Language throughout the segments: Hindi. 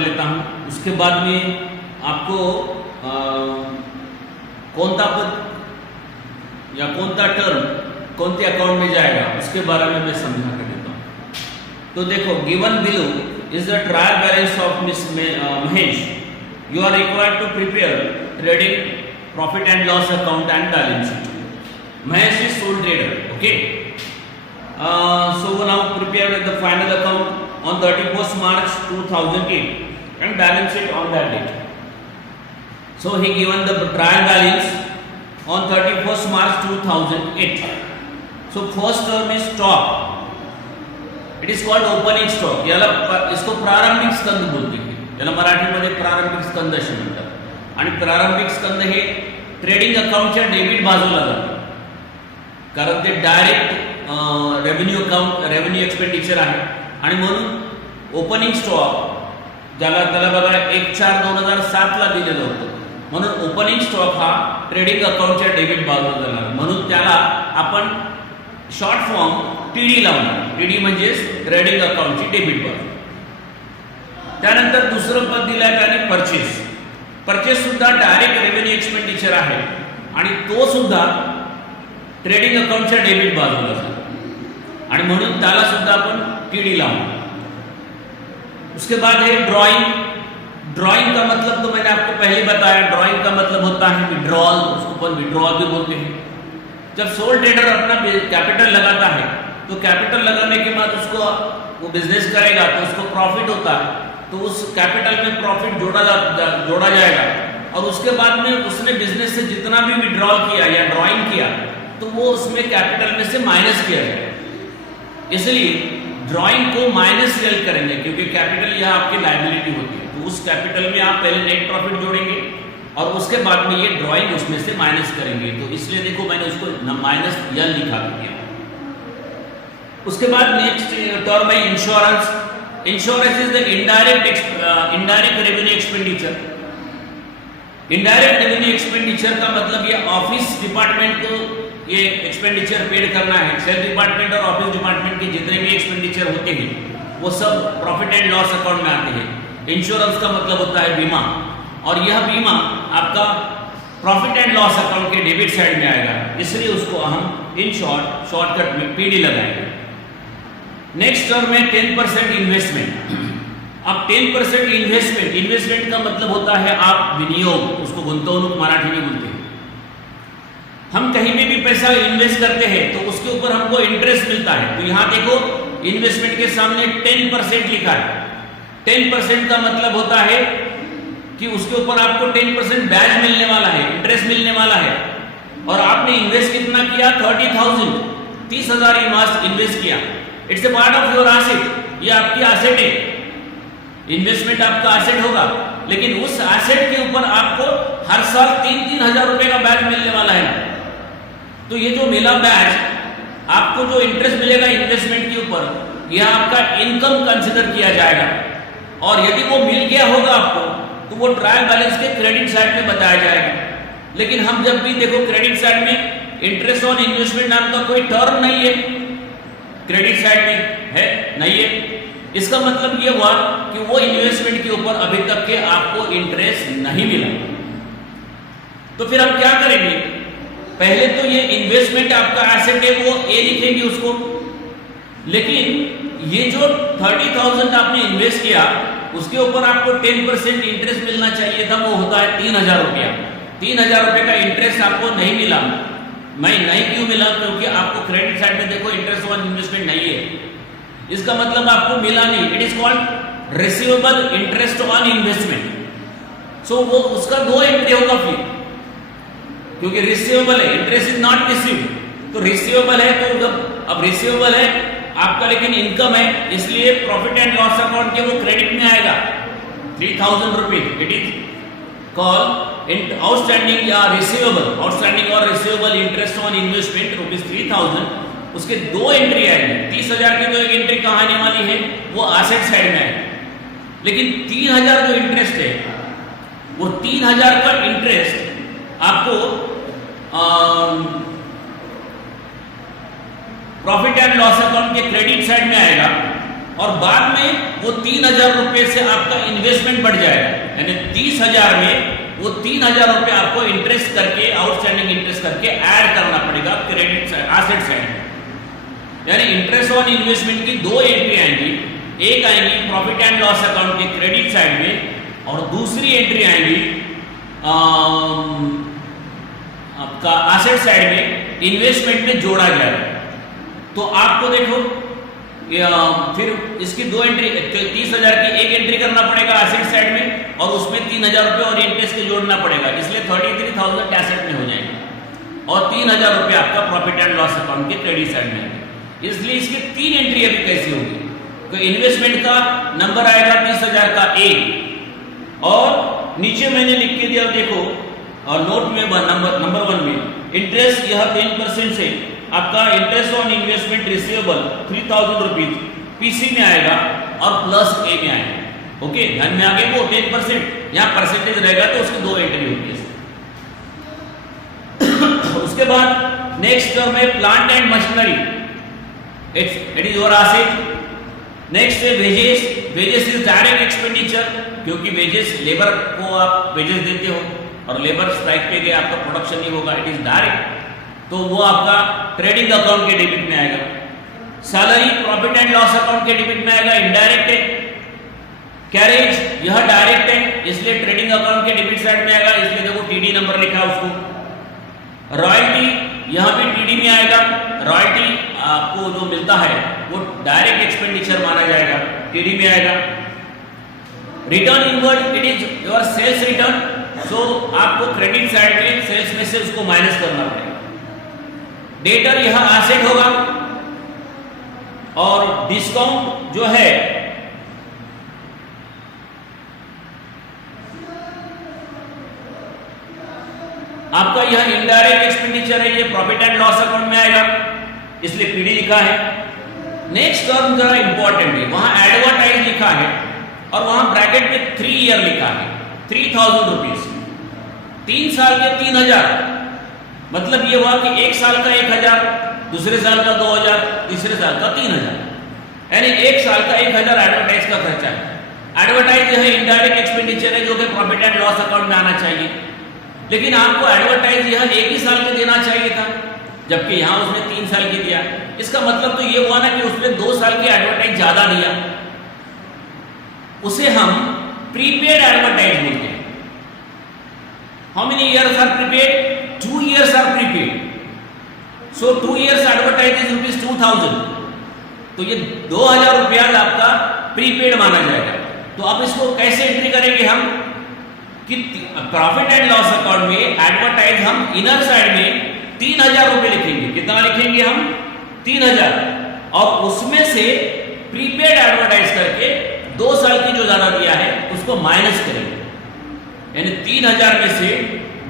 लेता हूँ। उसके बाद में आपको कौनता पद या कौनता टर्म कौनते अकाउंट में जाएगा उसके बारे में मैं समझा कर देता हूँ। तो देखो, given below is the trial balance of miss Mahesh. You are required to prepare trading profit and loss account and balance sheet. Mahesh is sole trader, okay. So now prepare the final account on 31st March 2008 and balance sheet on that date. So he given the trial balance on 31st March 2008. So first term is stock. It is called opening stock. याला इसको प्रारंभिक स्कंद बोलते हैं. याला मराठीमध्ये प्रारंभिक स्कंद असे म्हणतात. आणि प्रारंभिक स्कंद हे ट्रेडिंग अकाउंटच्या डेबिट बाजूला जातात. कारण ते direct revenue account revenue expenditure आहे आणि म्हणून ओपनिंग स्टॉक त्याला बघा 1/4/2007 ला दिलेलं होतं. म्हणून ओपनिंग स्टॉक हा ट्रेडिंग अकाउंटच्या डेबिट बाजूला जाणार. म्हणून त्याला आपण शॉर्ट फॉर्म टीडी लावणार. टीडी म्हणजे ट्रेडिंग अकाउंटची डेबिट बाजू. त्यानंतर दुसरं पद दिलं आहे त्याने परचेस. परचेस सुद्धा डायरेक्ट रेव्हेन्यू एक्सपेंडिचर आहे आणि तो सुद्धा ट्रेडिंग अकाउंटच्या डेबिट बाजूला जातो आणि म्हणून त्याला सुद्धा आपण टीडी लावणार. उसके बाद है ड्राइंग. ड्राइंग का मतलब तो मैंने आपको पहले बताया. ड्राइंग का मतलब होता है विड्रॉल. उसको अपन विड्रॉल भी बोलते हैं. जब सोल ट्रेडर अपना कैपिटल लगाता है तो कैपिटल लगाने के बाद उसको वो बिजनेस करेगा तो उसको प्रॉफिट होता है. तो उस कैपिटल में प्रॉफिट जोड़ा जाएगा और उसके बाद में उसने बिजनेस से जितना भी विड्रॉल किया या ड्राइंग किया तो वो उसमें कैपिटल में से माइनस किया जाएगा. इसलिए ड्राइंग को माइनस सेल करेंगे क्योंकि कैपिटल यह आपकी लायबिलिटी होती है. तो उस कैपिटल में आप पहले नेट प्रॉफिट जोड़ेंगे और उसके बाद में ये ड्राइंग उसमें से माइनस करेंगे. तो इसलिए देखो मैंने उसको माइनस यल लिखा दिया. उसके बाद नेक्स्ट टर्म है insurance. Insurance is the indirect revenue expenditure. Indirect revenue expenditure का मतलब ये ऑफिस डिपार्टमेंट को ये एक्सपेंडिचर पेड करना है. सेल डिपार्टमेंट और ऑफिस डिपार्टमेंट के जितने भी एक्सपेंडिचर होते हैं वो सब प्रॉफिट एंड लॉस अकाउंट में आते हैं. इंश्योरेंस का मतलब होता है बीमा और यह बीमा आपका प्रॉफिट एंड लॉस अकाउंट के डेबिट साइड में आएगा. इसलिए उसको हम इन शॉर्टकट में पीडी लगाएंगे. नेक्स्ट टर्म है 10% इन्वेस्टमेंट. अब 10% इन्वेस्टमेंट का मतलब होता है आप विनियोग. उसको गुंतवणूक मराठी में बोलते हैं. हम कहीं में भी पैसा इन्वेस्ट करते हैं तो उसके ऊपर हमको इंटरेस्ट मिलता है. तो यहां देखो इन्वेस्टमेंट के सामने 10% लिखा है. 10% का मतलब होता है कि उसके ऊपर आपको 10% ब्याज मिलने वाला है, इंटरेस्ट मिलने वाला है. और आपने इन्वेस्ट कितना किया? 30,000 इन्वेस्ट किया. It's a part of your asset. ये आपकी एसेट है. इन्वेस्टमेंट आपका एसेट होगा लेकिन उस एसेट के ऊपर आपको हर साल 3-3 हजार रुपए का ब्याज मिलने वाला है. तो ये जो मिला ब्याज आपको जो इंटरेस्ट मिलेगा इन्वेस्टमेंट के ऊपर यह आपका इनकम कंसिडर किया जाएगा. और यदि वो मिल गया होगा आपको तो वो ट्रायल बैलेंस के क्रेडिट साइड में बताया जाएगा. लेकिन हम जब भी देखो क्रेडिट साइड में इंटरेस्ट ऑन इन्वेस्टमेंट नाम का कोई टर्म नहीं है. क्रेडिट साइड में है नहीं है. इसका मतलब ये हुआ कि वो इन्वेस्टमेंट के ऊपर अभी तक के आपको इंटरेस्ट नहीं मिला. तो फिर हम क्या करेंगे? पहले तो ये इन्वेस्टमेंट आपका एसेट है वो ए लिखेंगे उसको. लेकिन ये जो 30,000 आपने इन्वेस्ट किया उसके ऊपर आपको 10% इंटरेस्ट मिलना चाहिए था. वो होता है 3,000 रुपया. 3,000 रुपये का इंटरेस्ट आपको नहीं मिला. नहीं क्यों मिला? क्योंकि आपको क्रेडिट साइड में देखो इंटरेस्ट ऑन इन्वेस्टमेंट नहीं है. इसका मतलब आपको मिला नहीं. It is called receivable interest on investment. So वो उसका 2 एंट्री होगा फिर क्योंकि रिसीवेबल है. Interest is not received. तो रिसीवेबल है तो जब अब रिसीवेबल है आपका लेकिन इनकम है इसलिए प्रॉफिट एंड लॉस अकाउंट के वो क्रेडिट में आएगा 3,000 rupees. It is called outstanding या रिसीवेबल. आउटस्टैंडिंग और रिसीवेबल इंटरेस्ट ऑन इन्वेस्टमेंट ₹3,000. उसके 2 एंट्री आएंगे. 30,000 की तो एक एंट्री कहाँ आने वाली है? वो एसेट साइड में आएगी. लेकिन 3,000 जो इंटरेस्ट है वो 3,000 का इंटरेस्ट आपको प्रॉफिट एंड लॉस अकाउंट के क्रेडिट साइड में आएगा और बाद में वो 3,000 रुपये से आपका इन्वेस्टमेंट बढ़ जाएगा, यानी 30,000 में वो 3,000 रुपये आपको इंटरेस्ट करके, आउटस्टैंडिंग इंटरेस्ट करके ऐड करना पड़ेगा क्रेडिट एसेट साइड। यानी इंटरेस्ट ऑन इन्वेस्टमेंट की दो एंट्री आएंगी, एक आएंगी प्रॉफिट एंड लॉस अकाउंट के क्रेडिट साइड में और दूसरी एंट्री आएंगी आपका एसेट साइड में, इन्वेस्टमेंट में जोड़ा जाएगा। तो आपको देखो फिर इसकी दो एंट्री, 30,000 की एक एंट्री करना पड़ेगा एसेट साइड में और उसमें 3,000 रुपये और इंटरेस्ट के जोड़ना पड़ेगा, इसलिए 33,000 एसेट में हो जाएगा और 3,000 रुपये आपका प्रॉफिट एंड लॉस अकाउंट के क्रेडिट साइड में आएगा। इसलिए इसकी तीन एंट्री अभी कैसी होगी, तो इन्वेस्टमेंट का नंबर आएगा 30,000 का एक, और नीचे मैंने लिख के दिया देखो, और नोट में नंबर 1 में इंटरेस्ट यह 10% से आपका interest on investment receivable 3,000 rupees PC में आएगा और प्लस ए में आएगा। ओके, ध्यान में आगे वो 10% यहाँ परसेंटेज रहेगा तो उसकी दो एंट्री होगी। उसके बाद नेक्स्ट टर्म है plant and machinery, it is your asset. Next है wages, wages is direct expenditure, क्योंकि वेजेस लेबर को आप वेजेस देते हो और लेबर स्ट्राइक पे गए आपका प्रोडक्शन नहीं होगा, इट इज डायरेक्ट, तो वो आपका ट्रेडिंग अकाउंट के डेबिट में आएगा। Salary profit and loss account के डेबिट में आएगा, इनडायरेक्ट है। कैरेज यह डायरेक्ट है, इसलिए ट्रेडिंग अकाउंट के डेबिट साइड में आएगा, इसलिए देखो टीडी नंबर लिखा है उसको। रॉयल्टी यहां भी टीडी में आएगा, रॉयल्टी आपको जो मिलता है वो डायरेक्ट एक्सपेंडिचर माना जाएगा, टीडी में आएगा। Return inward, it is your sales return, so आपको क्रेडिट साइड में सेल्स में से उसको माइनस करना पड़ेगा। डेटर यह एसेट होगा और डिस्काउंट जो है आपका यह इनडायरेक्ट एक्सपेंडिचर है, ये प्रॉफिट एंड लॉस अकाउंट में आएगा, इसलिए पीडी लिखा है। नेक्स्ट टर्म जरा इंपॉर्टेंट है, वहां एडवर्टाइज लिखा है और वहां ब्रैकेट में 3 ईयर लिखा है, 3,000 रुपीज, 3 साल के 3,000, मतलब ये हुआ कि एक साल का 1,000, दूसरे साल का 2,000, तीसरे साल का 3,000, यानी एक साल का 1,000 एडवर्टाइज का खर्चा है। एडवर्टाइज यह इनडायरेक्ट एक्सपेंडिचर है जो कि प्रॉफिट एंड लॉस अकाउंट में आना चाहिए, लेकिन आपको एडवर्टाइज यह एक ही साल के देना चाहिए था, जबकि यहां उसने 3 साल की दिया। इसका मतलब तो ये हुआ ना कि उसने 2 साल की एडवर्टाइज ज्यादा दिया, उसे हम प्रीपेड एडवर्टाइज बोलते हैं। How many years are prepaid? 2 years are prepaid. So 2 years advertised is rupees 2,000. तो ये 2,000 रुपया आपका प्रीपेड माना जाएगा। तो अब इसको कैसे एंट्री करेंगे हम कि प्रॉफिट एंड लॉस अकाउंट में एडवर्टाइज हम इनर साइड में 3,000 रुपए लिखेंगे। कितना लिखेंगे हम? 3,000, और उसमें से प्रीपेड एडवर्टाइज करके 2 साल की जो ज्यादा दिया है उसको माइनस करेंगे, यानी 3,000 में से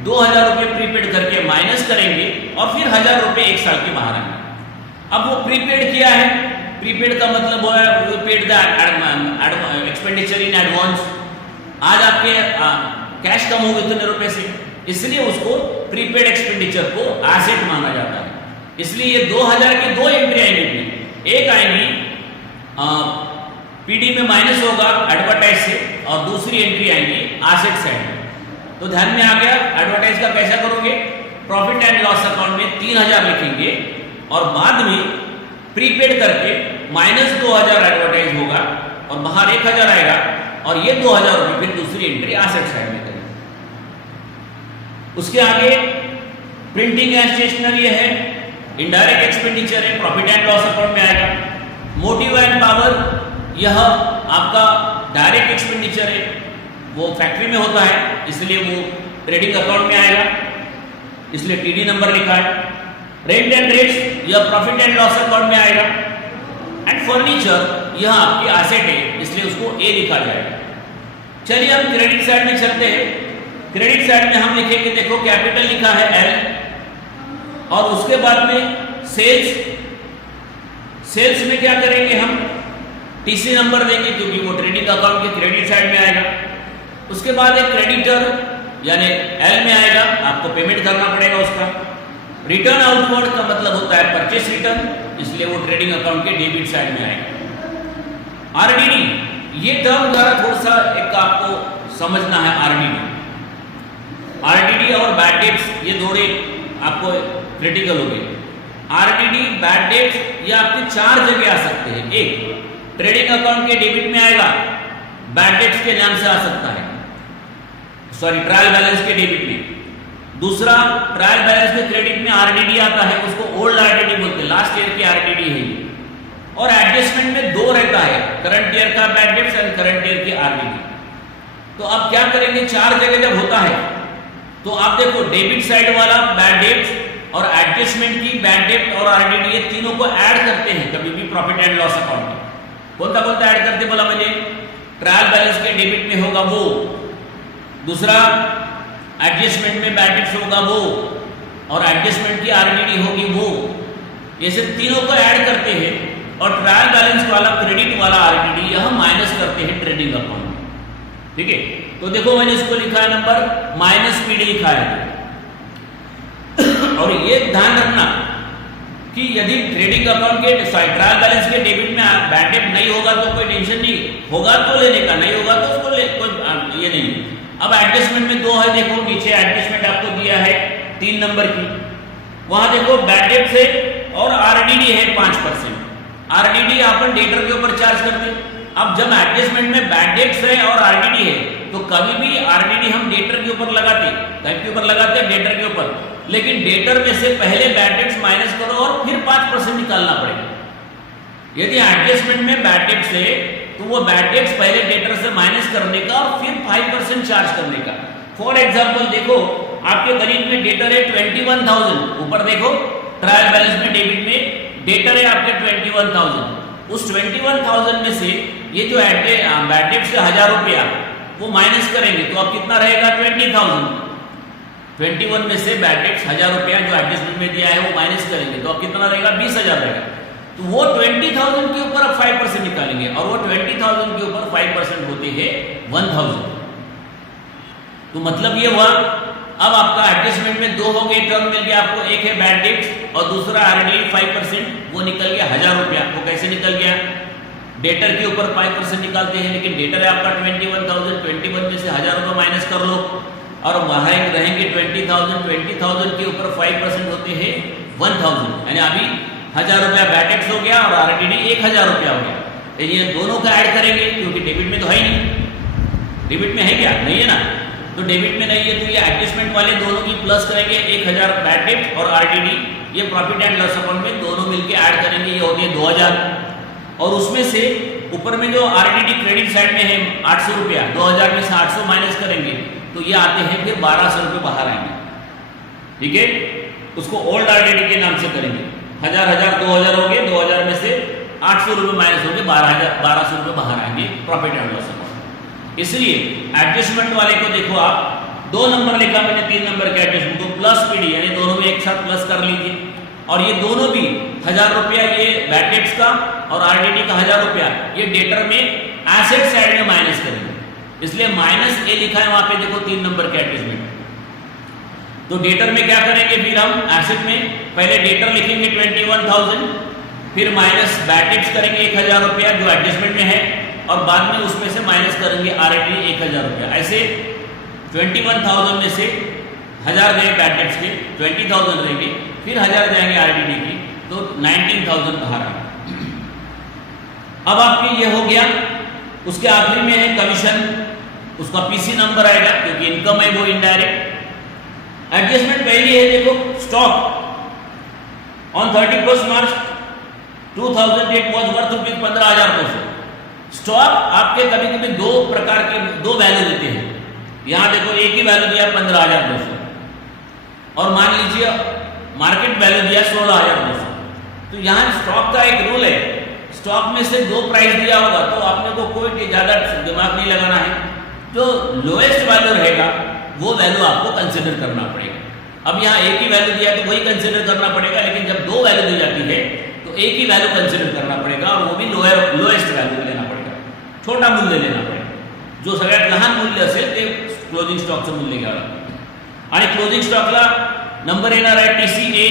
2,000 रुपये प्रीपेड करके माइनस करेंगे और फिर 1,000 रुपये एक साल के बाहर आएंगे। अब वो प्रीपेड किया है, प्रीपेड का मतलब वो है we paid the expenditure in advance. आज आपके कैश कम हो गए इतने रुपए से, इसलिए उसको प्रीपेड एक्सपेंडिचर को एसेट माना जाता है। इसलिए ये 2,000 की 2 एंट्री आएंगी, एक आएंगी पीडी में माइनस होगा एडवर्टाइज से और दूसरी एंट्री आएंगी एसेट साइड में। तो ध्यान में आ गया एडवर्टाइज का कैसा करोगे? प्रॉफिट एंड लॉस अकाउंट में 3,000 लिखेंगे और बाद में प्रीपेड करके माइनस 2,000 एडवर्टाइज होगा और बाहर 1,000 आएगा और ये 2,000 रुपये फिर दूसरी एंट्री एसेट साइड में करेंगे। उसके आगे प्रिंटिंग एंड स्टेशनरी है, इनडायरेक्ट एक्सपेंडिचर है, प्रॉफिट एंड लॉस अकाउंट में आएगा। मोटिव एंड पावर यह आपका डायरेक्ट एक्सपेंडिचर है, वो फैक्ट्री में होता है इसलिए वो ट्रेडिंग अकाउंट में आएगा, इसलिए टीडी नंबर लिखा है। रेंट एंड रेट्स यह प्रॉफिट एंड लॉस अकाउंट में आएगा। एंड फर्नीचर यह आपकी एसेट है इसलिए उसको ए लिखा जाएगा। चलिए हम क्रेडिट साइड में चलते हैं। क्रेडिट साइड में हम लिखेंगे, देखो कैपिटल लिखा है एल और उसके बाद में सेल्स। सेल्स में क्या करेंगे हम? टीसी नंबर देंगे क्योंकि वो ट्रेडिंग अकाउंट के क्रेडिट साइड में आएगा। उसके बाद एक क्रेडिटर यानी एल में आएगा, आपको पेमेंट करना पड़ेगा उसका। रिटर्न आउटवर्ड का मतलब होता है परचेस रिटर्न, इसलिए वो ट्रेडिंग अकाउंट के डेबिट साइड में आएगा। आरडीडी ये टर्म जरा थोड़ा सा एक आपको समझना है। आरडीडी और बैड डेट्स ये दोनों आपको क्रिटिकल हो गए। आरडीडी बैड डेट्स ये आपके चार जगह आ सकते हैं। एक, ट्रेडिंग अकाउंट के डेबिट में आएगा, बैड डेट्स के नाम से आ सकता है, सॉरी ट्रायल बैलेंस के डेबिट में। दूसरा, ट्रायल बैलेंस के क्रेडिट में आरडीडी आता है, उसको ओल्ड आरडीडी बोलते हैं, लास्ट ईयर की आरडीडी है ये। और एडजस्टमेंट में दो रहता है, करंट ईयर का bad debts and current year की आरडीडी। तो अब क्या करेंगे, चार जगह जब होता है तो आप देखो डेबिट साइड वाला बैड डेट्स और एडजस्टमेंट की बैड डेट और आरडीडी ये तीनों को ऐड करते हैं कभी भी प्रॉफिट एंड लॉस अकाउंट में। कौन सा ऐड करते बोला मैंने, ट्रायल बैलेंस के डेबिट में होगा वो, दूसरा एडजस्टमेंट में बैड डेट्स होगा वो, और एडजस्टमेंट की आरडीडी होगी वो। ये सब तीनों को ऐड करते हैं और ट्रायल बैलेंस वाला क्रेडिट वाला आरडीडी यह माइनस करते हैं ट्रेडिंग अकाउंट में। ठीक है, तो देखो मैंने इसको लिखा है नंबर -PD लिखा है। और ये ध्यान रखना कि यदि ट्रेडिंग अकाउंट के ट्रायल बैलेंस के डेबिट में बैड डेट नहीं होगा तो कोई टेंशन नहीं, होगा तो लेने का, नहीं होगा तो उसको कोई ये नहीं। अब एडजस्टमेंट में दो है, देखो नीचे एडजस्टमेंट आपको दिया है 3 नंबर की, वहां देखो बैड डेट से और आरडीडी है 5%। आरडीडी अपन डेटर के ऊपर चार्ज करते हैं। अब जब एडजस्टमेंट में बैड डेट्स है और आरडीडी है तो कभी भी आरडीडी हम डेटर के ऊपर लगाते, टाइप के ऊपर लगाते हैं डेटर के ऊपर, लेकिन डेटर में से पहले बैड डेट्स माइनस करो और फिर 5% निकालना पड़ेगा। यदि एडजस्टमेंट में बैड डेट्स है तो वो बैड डेट्स पहले डेटर से माइनस करने का और फिर 5% चार्ज करने का। फॉर एग्जाम्पल देखो आपके गणित में डेटर है 21,000, ऊपर देखो ट्रायल बैलेंस में डेबिट में डेटर है आपके 21,000। उस 21,000 में से ये जो बैड डेट्स है 1,000 रुपया वो माइनस करेंगे तो अब कितना रहेगा 20,000। 21 में से बैड डेट्स 1,000 रुपया जो एडजस्टमेंट में दिया है वो माइनस करेंगे तो अब कितना रहेगा 20,000 रहेगा। तो वो 20,000 के ऊपर अब 5% निकालेंगे और वो 20,000 के ऊपर 5% होते हैं 1,000। तो मतलब ये हुआ अब आपका एडजस्टमेंट में दो हो गए टर्म मिल गया आपको, एक है बैड डेट्स और दूसरा आरडीडी 5%, वो निकल गया 1,000 रुपया। वो कैसे निकल गया, डेटर के ऊपर 5% निकालते हैं लेकिन डेटर है आपका 21,000, 21 में से 1,000 रुपये माइनस कर लो और वहां रहेंगे 20,000, 20,000 के ऊपर 5% होते हैं 1,000, यानी अभी 1,000 रुपया बैड डेट्स हो गया और आरडीडी 1,000 रुपया हो गया। ये दोनों का ऐड करेंगे क्योंकि डेबिट में तो है ही नहीं, डेबिट में है क्या, नहीं है ना, तो डेबिट में नहीं है तो ये एडजस्टमेंट वाले दोनों की प्लस करेंगे 1,000 बैड डेट और आरडीडी, ये प्रॉफिट एंड लॉस अकाउंट में दोनों मिलके ऐड करेंगे, ये होती है 2,000। और उसमें से ऊपर में जो आरडीडी क्रेडिट साइड में है 800 रुपया, 2,000 में से 800 माइनस करेंगे तो ये आते हैं फिर 1,200 रुपये बाहर आएंगे। ठीक है, उसको ओल्ड आरडीडी के नाम से करेंगे। 1,000 2,000 हो गए, 2,000 में से 800 रुपये माइनस होंगे, 1,200 रुपये बाहर आएंगे प्रॉफिट एंड लॉस अकाउंट। इसलिए एडजस्टमेंट वाले को देखो आप 2 नंबर लिखा मैंने, 3 नंबर के एडजस्टमेंट को प्लस पीडी यानी दोनों में एक साथ प्लस कर लीजिए। और ये दोनों भी 1,000 रुपया ये बैड डेट्स का और आरडीडी का 1,000 रुपया ये डेटर में एसेट साइड में माइनस करेंगे, इसलिए -A लिखा है वहां पे देखो 3 नंबर के एडजस्टमेंट। तो डेटर में क्या करेंगे फिर हम एसेट में पहले डेटर लिखेंगे 21,000, फिर माइनस बैड डेट्स करेंगे 1,000 रुपया जो एडजस्टमेंट में है और बाद में उसमें से माइनस करेंगे आरडीडी 1,000 रुपया। ऐसे 21,000 में से 1,000 गए बैड डेट्स के, 20,000 रहेंगे, फिर 1,000 जाएंगे आरडीडी की, तो 19,000 बाहर आएंगे। अब आपके ये हो गया। उसके आखिरी में है कमीशन, उसका पीसी नंबर आएगा क्योंकि इनकम है वो इनडायरेक्ट। एडजस्टमेंट पहली है देखो stock on 31 March 2008 was worth rupees 15,200। Stock आपके कभी कभी दो प्रकार के दो वैल्यू देते हैं, यहां देखो एक ही वैल्यू दिया 15,200 और मान लीजिए मार्केट वैल्यू दिया 16,200। तो यहां स्टॉक का एक रूल है, स्टॉक में से दो प्राइस दिया होगा तो आपने को कोई ज्यादा दिमाग नहीं लगाना है, जो लोएस्ट वैल्यू रहेगा वो वैल्यू आपको कंसिडर करना पड़ेगा। अब यहाँ एक ही वैल्यू दिया तो वही कंसिडर करना पड़ेगा, लेकिन जब दो वैल्यू दी जाती है तो एक ही वैल्यू कंसिडर करना पड़ेगा और वो भी लोएस्ट वैल्यू लेना पड़ेगा, छोटा मूल्य लेना पड़ेगा। जो सगळ्यात लहान मूल्य असेल ते क्लोजिंग स्टॉकचं मूल्य घ्यावं लागतं। आणि क्लोजिंग स्टॉकला नंबर येणार आहे TC1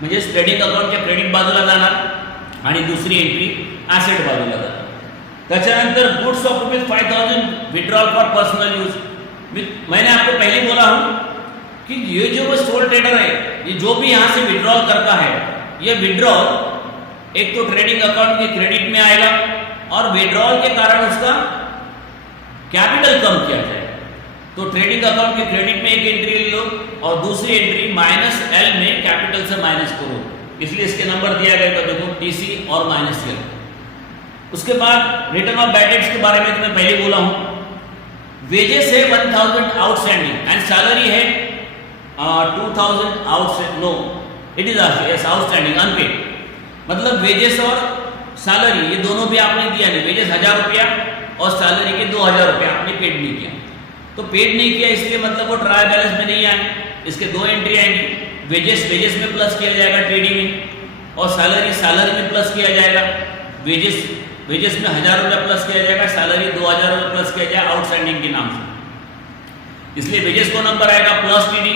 म्हणजे ट्रेडिंग अकाउंटच्या क्रेडिट बाजूला जाणार आणि दुसरी एंट्री ॲसेट बाजूला जाणार। त्याच्यानंतर goods of ₹5,000 withdrawal for personal use. मैंने आपको पहले बोला हूं कि ये जो सोल ट्रेडर है, ये जो भी यहां से विड्रॉल करता है, ये विड्रॉल एक तो ट्रेडिंग अकाउंट के क्रेडिट में आएगा और विड्रॉल के कारण उसका कैपिटल कम किया जाएगा। तो ट्रेडिंग अकाउंट के क्रेडिट में एक एंट्री लो और दूसरी एंट्री -L में कैपिटल से माइनस करो, इसलिए इसके नंबर दिया गया था, देखो TC और -L। उसके बाद रिटर्न ऑफ बैड डेट्स के बारे में तो मैं पहले बोला हूं। वेजेस है 1,000 आउटस्टैंडिंग एंड सैलरी है 2,000 outstanding, no it is outstanding unpaid. मतलब वेजेस और सैलरी ये दोनों भी आपने दिया नहीं, वेजेस 1,000 रुपया और सैलरी के 2,000 रुपया आपने पेड नहीं किया। तो पेड नहीं किया इसलिए मतलब वो ट्रायल बैलेंस में नहीं आए, इसके दो एंट्री आएंगी। वेजेस में प्लस किया जाएगा ट्रेडिंग में, और सैलरी में प्लस किया जाएगा। वेजेस में 1,000 रुपया प्लस किया जाएगा, सैलरी 2,000 रुपया प्लस किया जाएगा आउटस्टैंडिंग के नाम से। इसलिए वेजेस को नंबर आएगा प्लस TD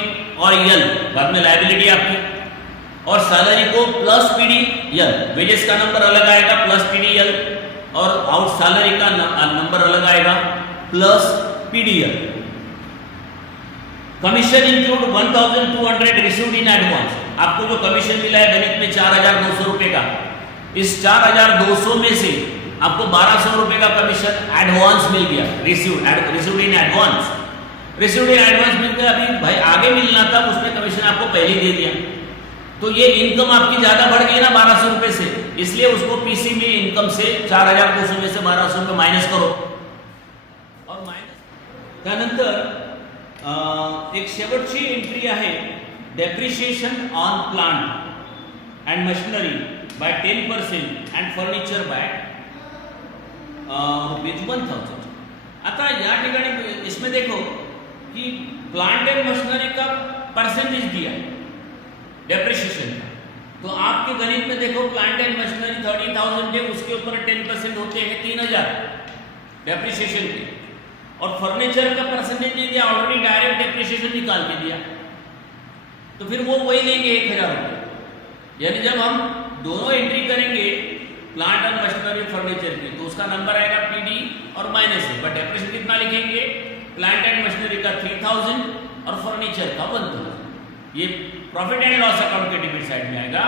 और L, बाद में लायबिलिटी आपकी, और सैलरी को प्लस PD L। वेजेस का नंबर अलग आएगा प्लस TD L, और आउट सैलरी का नंबर अलग आएगा plus PDL। Commission include 1,200 received in advance. आपको जो कमीशन मिला है गणित में 4,200 रुपए का, इस 4,200 में से आपको 1,200 रुपए का कमीशन एडवांस मिल गया, received in advance. Received in advance मिल गया, अभी भाई आगे मिलना था, उसने कमीशन आपको पहले दे दिया, तो ये इनकम आपकी ज्यादा बढ़ गई ना 1,200 रुपए से, इसलिए उसको पीसी में इनकम से 4,200 में से 1,200 रुपए माइनस करो। और माइनस त्यानंतर एक शेवटची एंट्री आहे depreciation on plant and machinery by 10% and furniture by ₹1,000। आता या ठिकाणी इसमें देखो कि प्लांट एंड मशीनरी का परसेंटेज दिया है डेप्रिशिएशन का, तो आपके गणित में देखो प्लांट एंड मशीनरी 30,000 है, उसके ऊपर 10% होते हैं 3,000 डेप्रिशिएशन के, और फर्नीचर का परसेंटेज नहीं दिया, ऑलरेडी डायरेक्ट डेप्रिशिएशन निकाल के दिया, तो फिर वो वही लेंगे 1,000 रुपये। यानी जब हम दोनों एंट्री करेंगे प्लांट एंड मशीनरी फर्नीचर की, तो उसका नंबर आएगा PD और -है, बट डेप्रिशिएशन कितना लिखेंगे, प्लांट एंड मशीनरी का 3,000 और फर्नीचर का 1,000। ये प्रॉफिट एंड लॉस अकाउंट के डेबिट साइड में आएगा,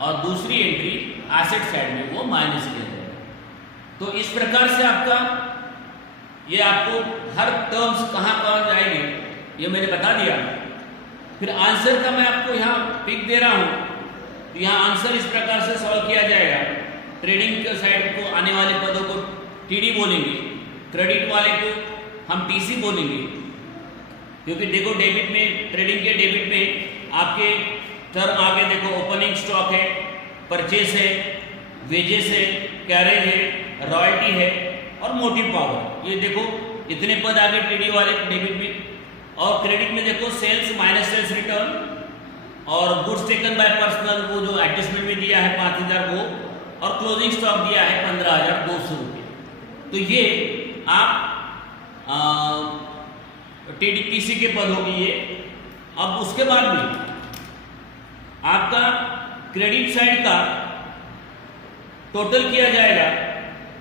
और दूसरी एंट्री एसेट साइड में वो माइनस किया जाएगा। तो इस प्रकार से आपका ये आपको हर टर्म्स कहाँ जाएंगे ये मैंने बता दिया। फिर आंसर का मैं आपको यहाँ पिक दे रहा हूँ, तो यहाँ आंसर इस प्रकार से सॉल्व किया जाएगा। ट्रेडिंग के साइड को आने वाले पदों को TD बोलेंगे, क्रेडिट वाले को हम TC बोलेंगे, क्योंकि देखो डेबिट में, ट्रेडिंग के डेबिट में आपके टर्म आगे देखो ओपनिंग स्टॉक है, परचेस है, वेजेस है, कैरेज है, रॉयल्टी है और मोटिव पावर। ये देखो इतने पद आगे TD वाले डेबिट में, और क्रेडिट में देखो सेल्स माइनस सेल्स रिटर्न और गुड्स टेकन बाय पर्सनल, वो जो एडजस्टमेंट में दिया है 5,000 वो, और क्लोजिंग स्टॉक दिया है 15,200 रुपये। तो ये आप TC के पद होगी ये। अब उसके बाद में आपका क्रेडिट साइड का टोटल किया जाएगा,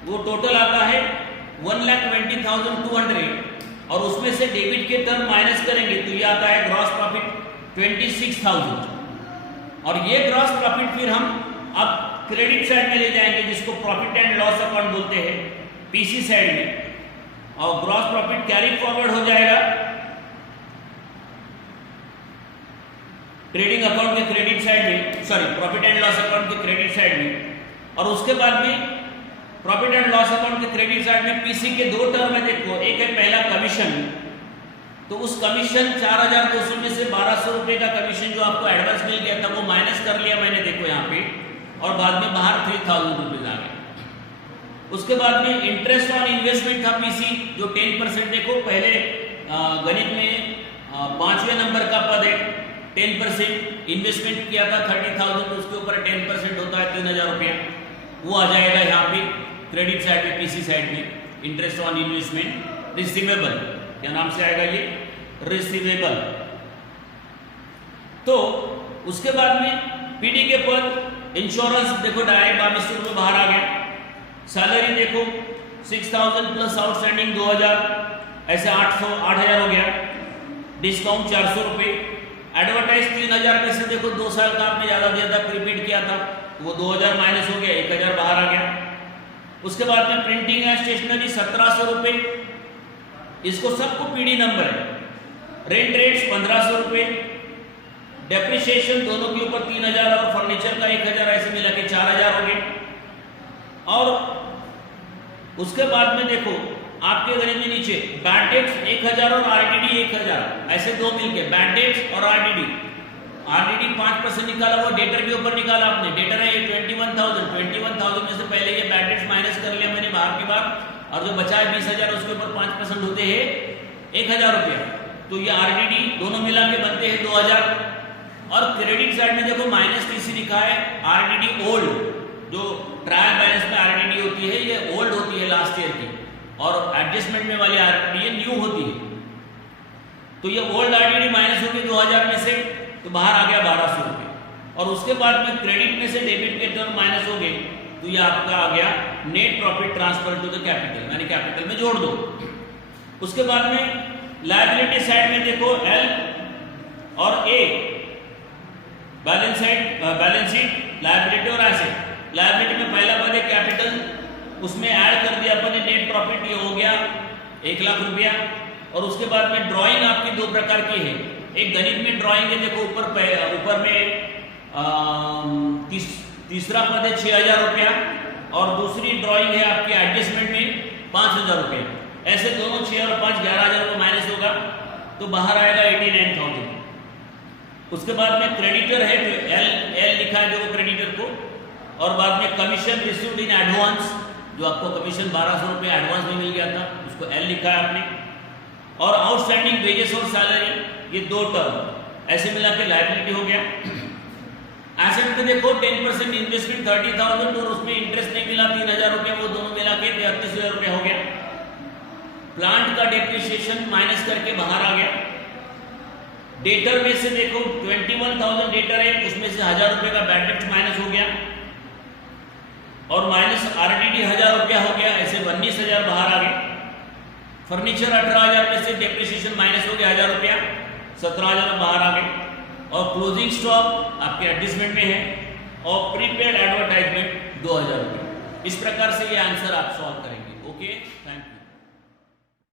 वो टोटल आता है 1,20,200, और उसमें से डेबिट के टर्म माइनस करेंगे तो ये आता है ग्रॉस प्रॉफिट 26,000, और ये ग्रॉस प्रॉफिट फिर हम अब क्रेडिट साइड में ले जाएंगे, जिसको प्रॉफिट एंड लॉस अकाउंट बोलते हैं PC साइड में, और ग्रॉस प्रॉफिट कैरी फॉरवर्ड हो जाएगा ट्रेडिंग अकाउंट के क्रेडिट साइड में, sorry profit and loss account के क्रेडिट साइड में, और उसके बाद में प्रॉफिट एंड लॉस अकाउंट के क्रेडिट साइड में PC के दो टर्म है देखो, एक है पहला कमीशन, तो उस कमीशन 4,200 में से 1,200 रुपए का कमीशन जो आपको एडवांस मिल गया था वो माइनस कर लिया मैंने देखो यहाँ पे, और बाद में बाहर 3,000 रुपीज आ गए। उसके बाद में इंटरेस्ट ऑन इन्वेस्टमेंट था PC जो 10% देखो, पहले गणित में 5वें नंबर का पद है 10% इन्वेस्टमेंट किया था 30,000, तो उसके ऊपर 10% होता है 3,000 रुपया, वो आ जाएगा यहाँ पे क्रेडिट साइड में PC साइड में। इंटरेस्ट ऑन इन्वेस्टमेंट रिसीवेबल, क्या नाम से आएगा ये, रिसीवेबल। तो उसके बाद में PD के पद इंश्योरेंस देखो डायरेक्ट 2,200 रुपये बाहर आ गया, सैलरी देखो 6000 प्लस आउटस्टैंडिंग 2000, ऐसे 8000 हो गया। डिस्काउंट 400 रुपये। एडवर्टाइज 3000 में से देखो 2 साल का आपने ज़्यादा दिया था, प्रीपेड किया था, वो 2000 माइनस हो गया, 1000 बाहर आ गया। उसके बाद में प्रिंटिंग एंड स्टेशनरी 1700 रुपये, इसको सबको पीडी नंबर है। रेंट रेट्स 1500 रुपये, डेप्रिसिएशन दोनों के ऊपर 3000 और फर्नीचर का 1000, ऐसे मिला के 4000 हो गए। और उसके बाद में देखो आपके गणित में नीचे बैड डेट्स 1000 और आरडीडी 1000, ऐसे दो मिलके बैड डेट्स और आरडीडी। आरडीडी 5% निकाला हुआ, डेटर के ऊपर निकाला आपने, डेटर है 21,000 में से पहले ये बैड डेट्स माइनस कर लिया मैंने बाहर के बाद, और जो बचा है 20,000 उसके ऊपर 5% होते हैं 1000 रुपया। तो ये आरडीडी दोनों मिला के बनते हैं 2000। और क्रेडिट साइड में देखो माइनस टीसी लिखा है, आरडीडी ओल्ड, जो ट्रायल बैलेंस में आरडीडी होती है ये ओल्ड होती है लास्ट ईयर की, और एडजस्टमेंट में वाली आरडीडी न्यू होती है। तो ये ओल्ड आरडीडी माइनस होगी 2000 में से, तो बाहर आ गया 1200 रुपये। और उसके बाद में क्रेडिट में से डेबिट के टर्म माइनस हो गए, तो ये आपका आ गया net profit transfer to the capital, यानी कैपिटल में जोड़ दो। उसके बाद में लायबिलिटी साइड में देखो एल और ए, बैलेंस शीट लायबिलिटी और एसेट। लायबिलिटी में पहला पद है कैपिटल, उसमें ऐड कर दिया अपन ने नेट प्रॉफिट, ये हो गया 1 लाख रुपया। और उसके बाद में ड्राइंग आपकी दो प्रकार की है, एक गणित में ड्राइंग है देखो ऊपर में तीसरा पद है 6000 रुपया, और दूसरी ड्राइंग है आपकी एडजस्टमेंट में 5000 रुपये। ऐसे दोनों 6 और 5 11,000 को माइनस होगा, तो बाहर आएगा 89,000। उसके बाद में क्रेडिटर है जो एल लिखा है जो क्रेडिटर को, और बाद में कमीशन रिसीव्ड इन एडवांस, जो आपको कमीशन 1200 रुपये एडवांस में मिल गया था, उसको एल लिखा है आपने। और आउटस्टैंडिंग वेजेस और सैलरी, ये 2 टर्म ऐसे मिला के लायबिलिटी हो गया। एसेट में देखो 10% इन्वेस्टमेंट 30,000, और उसमें इंटरेस्ट नहीं मिला 3000 रुपये, वो दोनों मिला के 33,000 रुपये हो गया। प्लांट का डेप्रिसिएशन माइनस करके बाहर आ गया। डेटर में से देखो 21,000 डेटर है, उसमें से 1000 रुपये का बैड डेट माइनस हो गया, और माइनस आरडीडी 1000 रुपया हो गया, ऐसे 19,000 बाहर आ गए। फर्नीचर 18,000 में से डेप्रिसिएशन माइनस हो गया 1000 रुपया, 17,000 बाहर आ गए। और क्लोजिंग स्टॉक आपके एडजस्टमेंट में है, और प्रीपेड एडवर्टाइजमेंट 2000 रुपये। इस प्रकार से ये आंसर आप सॉल्व करेंगे। Okay, thank you.